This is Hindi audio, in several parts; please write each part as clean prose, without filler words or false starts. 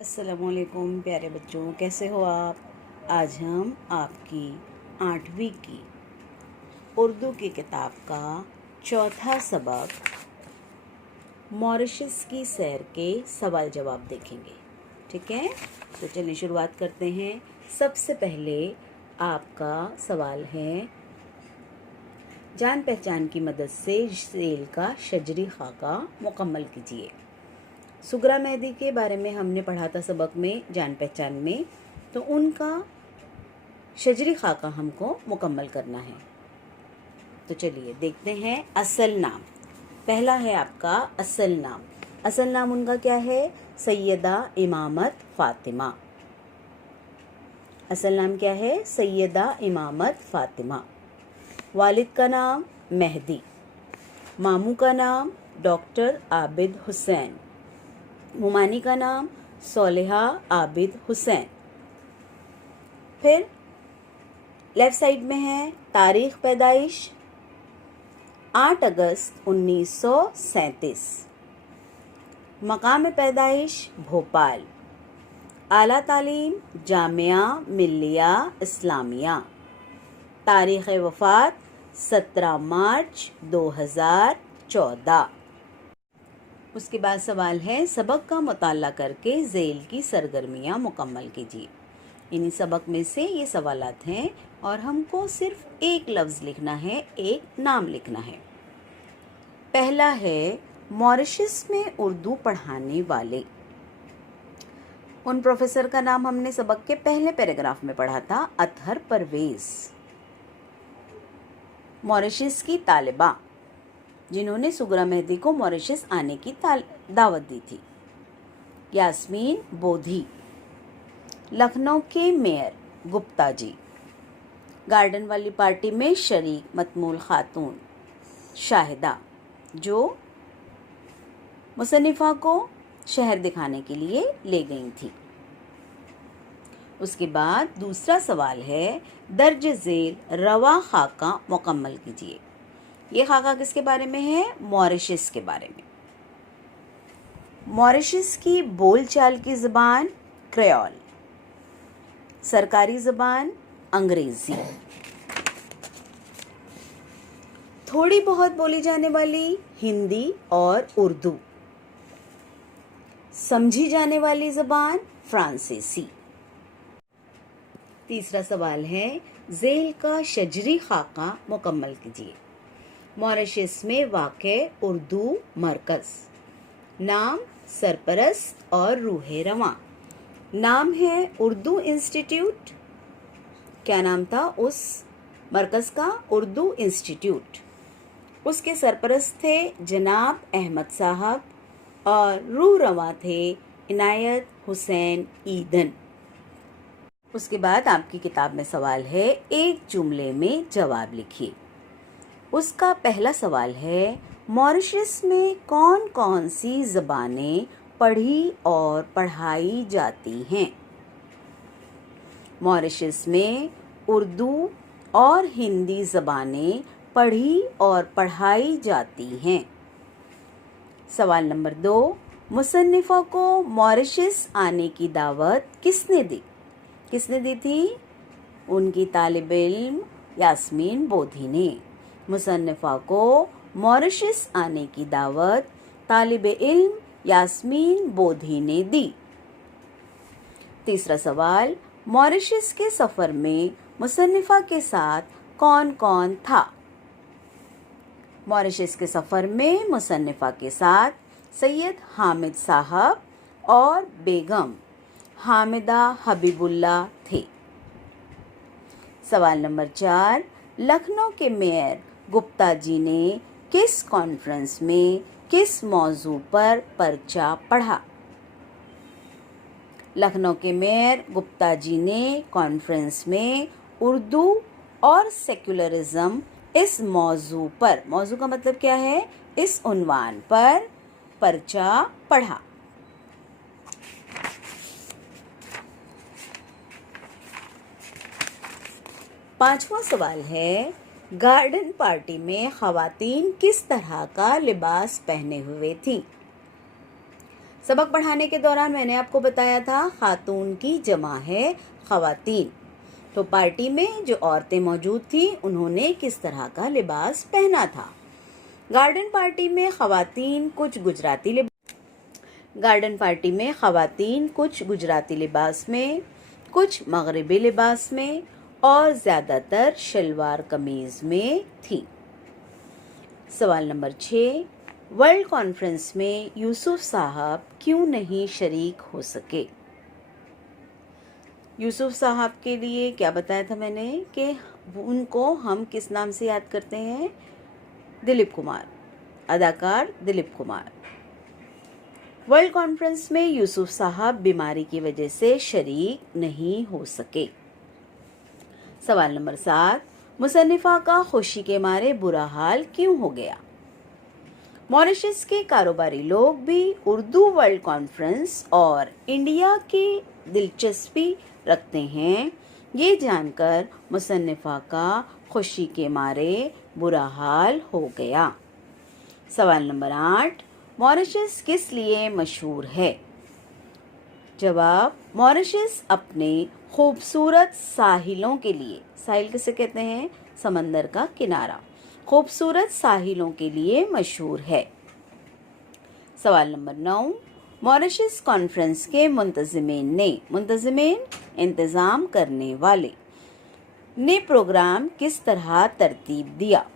अस्सलामुअलैकुम प्यारे बच्चों, कैसे हो आप। आज हम आपकी 8वीं की उर्दू की किताब का चौथा सबक मॉरिशस की सैर के सवाल जवाब देखेंगे। ठीक है, तो चलिए शुरुआत करते हैं। सबसे पहले आपका सवाल है, जान पहचान की मदद से झेल का शजरी खाका मुकम्मल कीजिए। सुगरा मेहदी के बारे में हमने पढ़ा था सबक में, जान पहचान में, तो उनका शजरी खाका हमको मुकम्मल करना है। तो चलिए देखते हैं। असल नाम, पहला है आपका असल नाम। असल नाम उनका क्या है? सैयदा इमामत फातिमा। असल नाम क्या है? सैयदा इमामत फातिमा। वालिद का नाम मेहदी। मामू का नाम डॉक्टर आबिद हुसैन। मुमानी का नाम सोलेहा आबिद हुसैन। फिर लेफ्ट साइड में है तारीख पैदाइश 8 अगस्त 1937। मकाम पैदाइश भोपाल। आला तालीम जामिया मिल्लिया इस्लामिया। तारीख़ वफ़ात 17 मार्च 2014। उसके बाद सवाल है, सबक का मुताला करके ज़ेल की सरगर्मियाँ मुकम्मल कीजिए। इन्हीं सबक में से ये सवालात हैं और हमको सिर्फ एक लफ्ज़ लिखना है, एक नाम लिखना है। पहला है मॉरिशस में उर्दू पढ़ाने वाले। उन प्रोफेसर का नाम हमने सबक के पहले पैराग्राफ में पढ़ा था, अतहर परवेज़। मॉरिशस की तालिबा जिन्होंने सुगरा मेहदी को मॉरिशस आने की दावत दी थी, यास्मीन बोधी। लखनऊ के मेयर गुप्ता जी। गार्डन वाली पार्टी में शरीक मतमूल खातून शाहिदा, जो मुसन्निफा को शहर दिखाने के लिए ले गई थी। उसके बाद दूसरा सवाल है, दर्ज झेल रवा खाका मुकम्मल कीजिए। ये खाका किसके बारे में है? मॉरिशस के बारे में। मॉरिशस की बोलचाल की ज़बान क्रेओल, सरकारी ज़बान अंग्रेज़ी। थोड़ी बहुत बोली जाने वाली हिंदी और उर्दू। समझी जाने वाली ज़बान फ्रांसीसी। तीसरा सवाल है, ज़ेल का शजरी खाका मुकम्मल कीजिए। मॉरिशस में वाक़े उर्दू मरकज़। नाम सरपरस्त और रूहे रवां। नाम है उर्दू इंस्टीट्यूट। क्या नाम था उस मरकज़ का? उर्दू इंस्टीट्यूट। उसके सरपरस्त थे जनाब अहमद साहब और रूह रवां थे इनायत हुसैन ईदन। उसके बाद आपकी किताब में सवाल है, एक जुमले में जवाब लिखिए। उसका पहला सवाल है, मॉरिशस में कौन कौन सी ज़बानें पढ़ी और पढ़ाई जाती हैं? मॉरिशस में उर्दू और हिंदी ज़बानें पढ़ी और पढ़ाई जाती हैं। सवाल नंबर 2, मुसन्निफ़ा को मॉरिशस आने की दावत किसने दी? किसने दी थी? उनकी तालिब इल्म यास्मीन बोधी ने। मुसन्निफ़ा को मॉरिशस आने की दावत तालिब इल्म यास्मीन बोधी ने दी। तीसरा सवाल, मॉरिशस के सफ़र में मुसन्निफ़ा के साथ कौन कौन था? मॉरिशस के सफ़र में मुसन्निफ़ा के साथ सैयद हामिद साहब और बेगम हामिदा हबीबुल्ला थे। सवाल नंबर 4, लखनऊ के मेयर गुप्ता जी ने किस कॉन्फ्रेंस में किस मौजू पर पर्चा पढ़ा? लखनऊ के मेयर गुप्ता जी ने कॉन्फ्रेंस में उर्दू और सेक्युलरिज्म इस मौजू पर, मौजू का मतलब क्या है? इस उन्वान पर पर्चा पढ़ा। पांचवा सवाल है, गार्डन पार्टी में ख़वातीन किस तरह का लिबास पहने हुए थीं? सबक पढ़ाने के दौरान मैंने आपको बताया था खातून की जमा है खवातीन। तो पार्टी में जो औरतें मौजूद थी उन्होंने किस तरह का लिबास पहना था। गार्डन पार्टी में खवातीन कुछ गुजराती लिबास में, कुछ मगरिबी लिबास में और ज़्यादातर शलवार कमीज़ में थी। सवाल नंबर 6, वर्ल्ड कॉन्फ्रेंस में यूसुफ साहब क्यों नहीं शरीक हो सके। यूसुफ साहब के लिए क्या बताया था मैंने कि उनको हम किस नाम से याद करते हैं, दिलीप कुमार, अदाकार दिलीप कुमार। वर्ल्ड कॉन्फ्रेंस में यूसुफ साहब बीमारी की वजह से शरीक नहीं हो सके। सवाल नंबर 7, मुसन्निफा का खुशी के मारे बुरा हाल क्यों हो गया। मॉरिशस के कारोबारी लोग भी उर्दू वर्ल्ड कॉन्फ्रेंस और इंडिया की दिलचस्पी रखते हैं। ये जानकर मुसन्निफा का खुशी के मारे बुरा हाल हो गया। सवाल नंबर 8, मॉरिशस किस लिए मशहूर है। जवाब, मॉरिशस अपने खूबसूरत साहिलों के लिए, साहिल किसे कहते हैं, समंदर का किनारा, खूबसूरत साहिलों के लिए मशहूर है। सवाल नंबर 9, मॉरिशस कॉन्फ्रेंस के मुंतज़िमीन इंतज़ाम करने वाले ने प्रोग्राम किस तरह तरतीब दिया।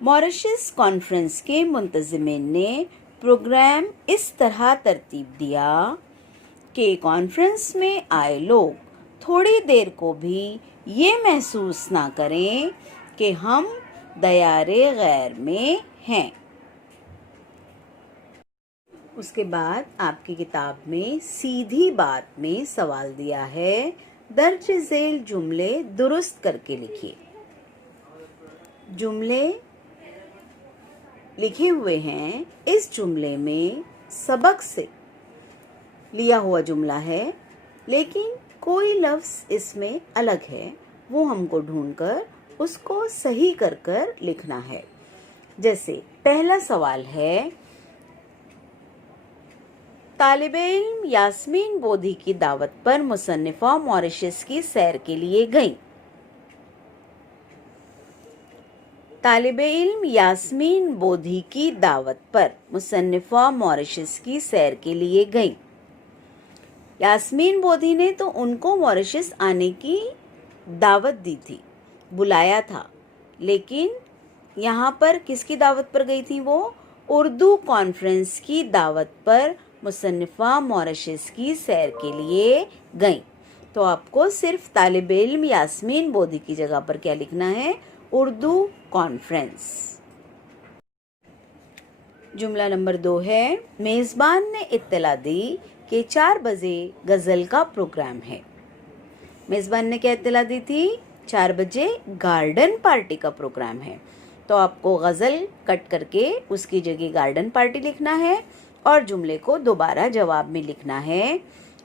मॉरिशस कॉन्फ्रेंस के मुंतज़िमीन ने प्रोग्राम इस तरह तरतीब दिया कि कॉन्फ्रेंस में आए लोग थोड़ी देर को भी ये महसूस ना करें कि हम दयारे गैर में हैं। उसके बाद आपकी किताब में सीधी बात में सवाल दिया है, दर्ज झेल जुमले दुरुस्त करके लिखिए। जुमले लिखे हुए हैं, इस जुमले में सबक से लिया हुआ जुमला है, लेकिन कोई लफ्ज़ इसमें अलग है, वो हमको ढूंढकर उसको सही कर कर लिखना है। जैसे पहला सवाल है, तालिबे इल्म यास्मीन बोधी की दावत पर मुसन्निफा मॉरिशस की सैर के लिए गई। तालिबे इल्म यास्मीन बोधी की दावत पर मुसन्निफा मॉरिशस की सैर के लिए गई। यास्मीन बोधी ने तो उनको मॉरिशस आने की दावत दी थी, बुलाया था, लेकिन यहाँ पर किसकी दावत पर गई थी वो, उर्दू कॉन्फ्रेंस की दावत पर मुसन्निफा मॉरिशस की सैर के लिए गई। तो आपको सिर्फ तालिबे इल्म यास्मीन बोधी की जगह पर क्या लिखना है, उर्दू कॉन्फ्रेंस। जुमला नंबर 2 है, मेज़बान ने इत्तला दी कि 4 बजे गज़ल का प्रोग्राम है। मेज़बान ने क्या इत्तला दी थी, 4 बजे गार्डन पार्टी का प्रोग्राम है। तो आपको गज़ल कट करके उसकी जगह गार्डन पार्टी लिखना है और जुमले को दोबारा जवाब में लिखना है।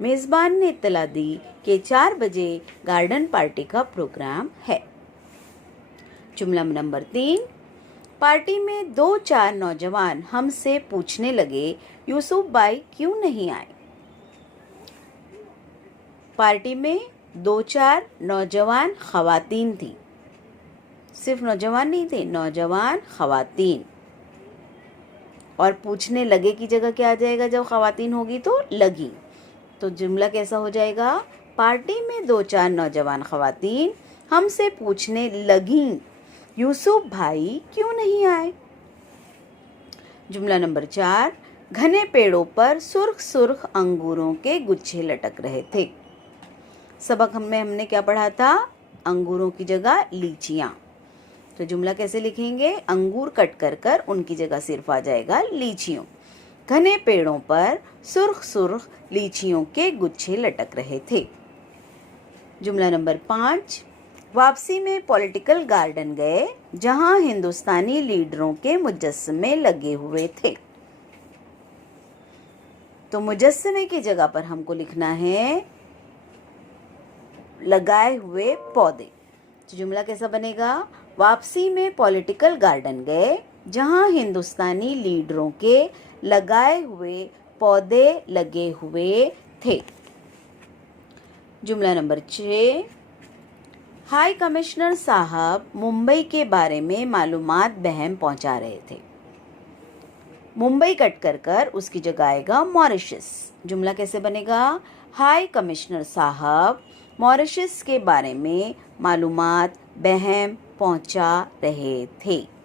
मेज़बान ने इत्तला दी कि 4 बजे गार्डन पार्टी का प्रोग्राम है। जुमला नंबर 3, पार्टी में 2-4 नौजवान हमसे पूछने लगे, यूसुफ भाई क्यों नहीं आए। पार्टी में 2-4 नौजवान खवातीन थी, सिर्फ नौजवान नहीं थे, नौजवान खवातीन। और पूछने लगे की जगह क्या आ जाएगा, जब खवातीन होगी तो लगी। तो जुमला कैसा हो जाएगा, पार्टी में 2-4 नौजवान खवातीन हमसे पूछने लगीं, यूसुफ भाई क्यों नहीं आए। जुमला नंबर 4, घने पेड़ों पर सुर्ख सुर्ख अंगूरों के गुच्छे लटक रहे थे। सबक हमने क्या पढ़ा था, अंगूरों की जगह लीचियाँ। तो जुमला कैसे लिखेंगे, अंगूर कट कर कर उनकी जगह सिर्फ आ जाएगा लीचियों। घने पेड़ों पर सुर्ख सुर्ख लीचियों के गुच्छे लटक रहे थे। जुमला नंबर 5, वापसी में पॉलिटिकल गार्डन गए जहां हिंदुस्तानी लीडरों के मुजस्समे लगे हुए थे। तो मुजस्समे की जगह पर हमको लिखना है लगाए हुए पौधे। तो जुमला कैसा बनेगा, वापसी में पॉलिटिकल गार्डन गए जहां हिंदुस्तानी लीडरों के लगाए हुए पौधे लगे हुए थे। जुमला नंबर 6, हाई कमिश्नर साहब मुंबई के बारे में मालूमात बहम पहुंचा रहे थे। मुंबई कट कर उसकी जगह आएगा मॉरिशस। जुमला कैसे बनेगा? हाई कमिश्नर साहब मॉरिशस के बारे में मालूमात बहम पहुंचा रहे थे।